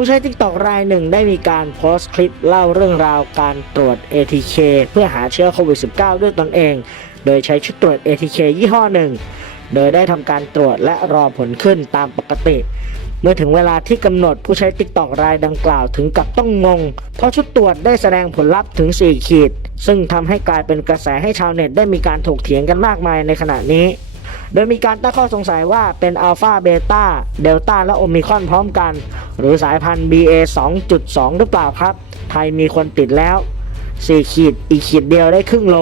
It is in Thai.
ผู้ใช้ TikTok รายหนึ่งได้มีการโพสต์คลิปเล่าเรื่องราวการตรวจ ATK เพื่อหาเชื้อโควิด -19 ด้วยตนเอง โดยใช้ชุดตรวจ ATK ยี่ห้อหนึ่ง โดยได้ทำการตรวจและรอผลขึ้นตามปกติ เมื่อถึงเวลาที่กำหนดผู้ใช้ TikTok รายดังกล่าวถึงกับต้องงง เพราะชุดตรวจได้แสดงผลลัพธ์ถึง 4 ขีด ซึ่งทำให้กลายเป็นกระแสให้ชาวเน็ตได้มีการถกเถียงกันมากมายในขณะนี้ โดยมีการตั้งข้อสงสัยว่าเป็นอัลฟาเบต้าเดลต้าและโอมิคอนพร้อมกัน หรือสายพันธุ์ BA 2.2 หรือเปล่าครับ ไทยมีคนติดแล้ว 4 ขีดอีกขีดเดียวได้ครึ่งโล